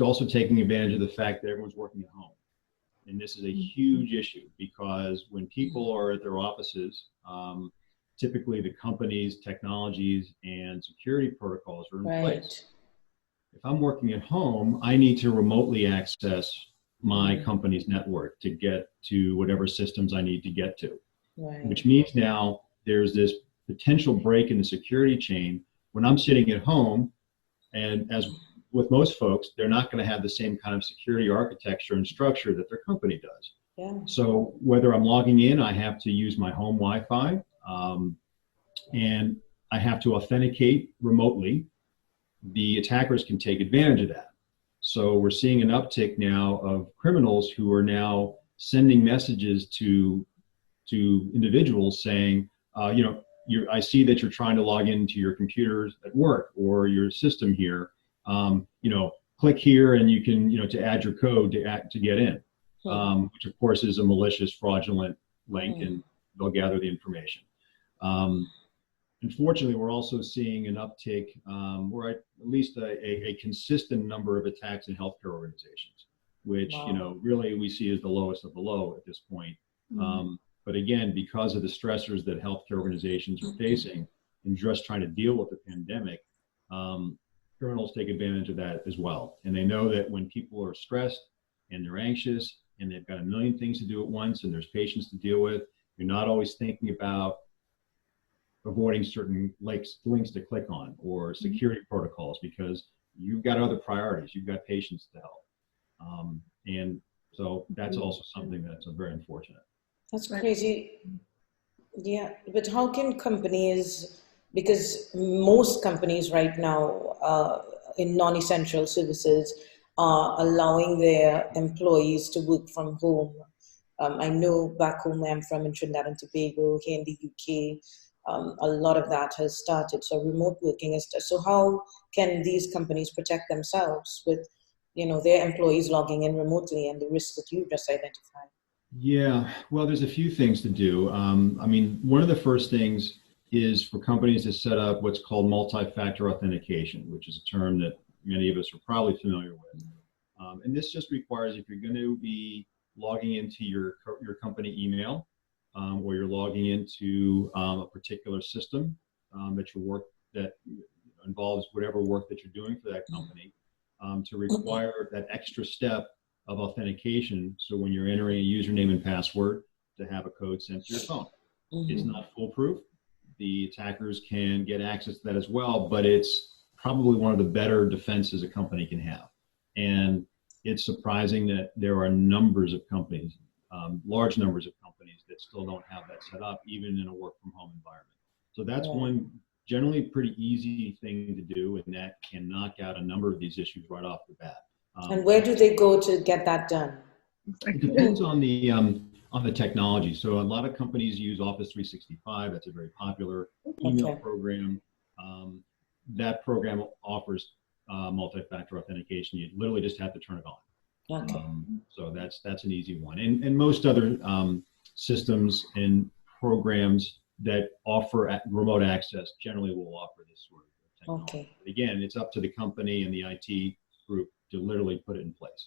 also taking advantage of the fact that everyone's working at home. And this is a huge issue because when people are at their offices, typically the company's technologies and security protocols are in place. If I'm working at home, I need to remotely access my company's network to get to whatever systems I need to get to, which means now there's this potential break in the security chain when I'm sitting at home. And as with most folks, they're not going to have the same kind of security architecture and structure that their company does. So whether I'm logging in, I have to use my home Wi-Fi, and I have to authenticate remotely. The attackers can take advantage of that. So we're seeing an uptick now of criminals who are now sending messages to individuals saying, I see that you're trying to log into your computers at work or your system here. Click here and you can, to add your code to get in, which of course is a malicious, fraudulent link, and they'll gather the information. Unfortunately, we're also seeing an uptick, or at least a consistent number of attacks in healthcare organizations, which really we see as the lowest of the low at this point. But again, because of the stressors that healthcare organizations are facing and just trying to deal with the pandemic, criminals take advantage of that as well. And they know that when people are stressed and they're anxious and they've got a million things to do at once and there's patients to deal with, you're not always thinking about avoiding certain links to click on or security protocols because you've got other priorities, you've got patients to help. And so that's also something that's very unfortunate. That's crazy. Yeah, but how can companies, because most companies right now in non-essential services are allowing their employees to work from home. I know back home I'm from in Trinidad and Tobago, here in the UK, a lot of that has started. So remote working is, so how can these companies protect themselves with, their employees logging in remotely and the risks that you just identified? Yeah, well, there's a few things to do. One of the first things is for companies to set up what's called multi-factor authentication, which is a term that many of us are probably familiar with. And this just requires, if you're going to be logging into your company email, or you're logging into a particular system that involves whatever work that you're doing for that company, to require that extra step of authentication. So when you're entering a username and password, to have a code sent to your phone. It's not foolproof. The attackers can get access to that as well, but it's probably one of the better defenses a company can have. And it's surprising that there are numbers of companies, large numbers of companies that still don't have that set up, even in a work from home environment. So that's one generally pretty easy thing to do, and that can knock out a number of these issues right off the bat. And where do they go to get that done? It depends on the technology. So a lot of companies use Office 365. That's a very popular email program. That program offers multi-factor authentication. You literally just have to turn it on. So that's an easy one. And most other systems and programs that offer remote access generally will offer this sort of technology. But again, it's up to the company and the IT group to literally put it in place.